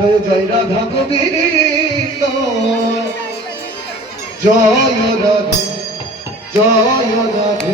জয় জয় রাধা গোবিন্দ। জয় রাধা জয় রাধে।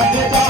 জয়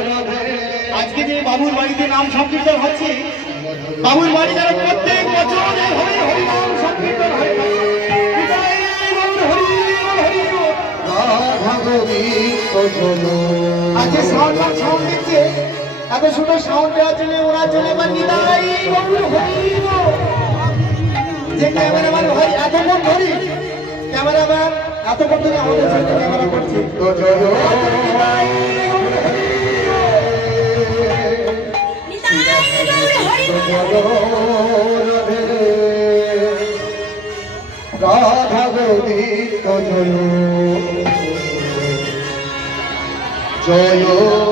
বাবুর বাড়িতে নাম সংকীর্তন হচ্ছে। বাবুর বাড়ি যেন প্রত্যেক বছর এত সুন্দর সাউন্ড দেওয়ার জন্য ওরা চলে এবার নিতাই। যে ক্যামেরাম্যান ভাই এতক্ষণ ধরি। ক্যামেরাম্যান এতক্ষণ ধরে আমাদের ক্যামেরা করছে। রাধা গোবিন্দ জয় জয়